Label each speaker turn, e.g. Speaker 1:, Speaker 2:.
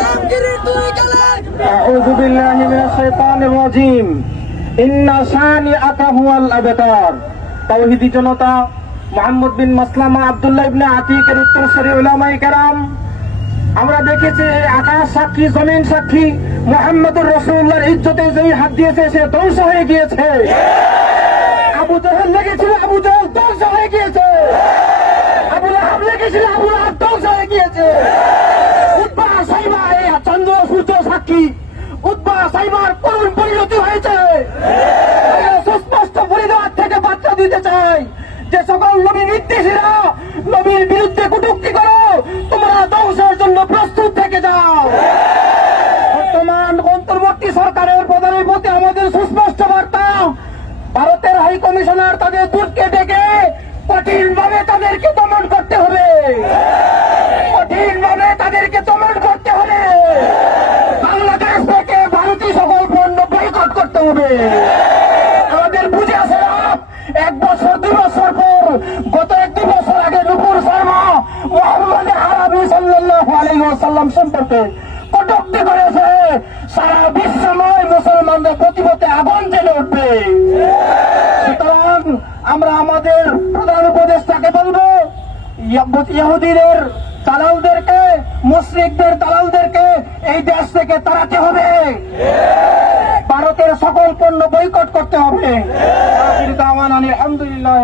Speaker 1: রামগিরি দুই গেলে
Speaker 2: أعوذ بالله من الشيطان الرجيم إن شانئك هو الأبتر তৌহিদি জনতা মোহাম্মদ বিন মাসলামা আব্দুল্লাহ ইবনে আতিকের উত্তরসূরি উলামায়ে কেরাম আমরা দেখেছি এই আকাশ সাক্ষী জমিন সাক্ষী মোহাম্মদুর রসুল্লাহর ইজ্জতে যেই হাত দিয়েছে সে ধ্বংস হয়ে গিয়েছে আবু জাহেল লেগেছিল আবু জাহেল ধ্বংস হয়ে গিয়েছে আবু লাহাব লেগেছিল আবু লাহাব ধ্বংস হয়ে গিয়েছে উদ্বা সাইবার করুণ পরিণতি হয়েছে। সুস্পষ্ট থেকে বার্তা দিতে চাই যে সকল নবী নির্দেশীরা নবীর বিরুদ্ধে কটুক্তি করো, তোমরা ধ্বংসের জন্য প্রস্তুত থেকে যাও। বর্তমান অন্তর্বর্তী সরকারের প্রধানের প্রতি আমাদের সুস্পষ্ট বার্তা, ভারতের হাই কমিশনার তাদের দূতকে ডুবে আমাদের বুঝে আছে এক বছর, দুই বছর পর, গত একটি বছর আগে নুপুর শর্মা মোহাম্মদ আরবি সাল্লাল্লাহু আলাইহি ওয়াসাল্লাম সম্পর্কে করেছে। সারা বিশ্বময় মুসলমানদের প্রতিপথে আগুন জেলে উঠবে। সুতরাং আমরা আমাদের প্রধান উপদেষ্টাকে বলব ইহুদিদের দালালদেরকে মুসলিকদের দালালদেরকে এই দেশ থেকে তাড়াতে হবে। পণ্য বয়কট করতে হবে। আলহামদুলিল্লাহ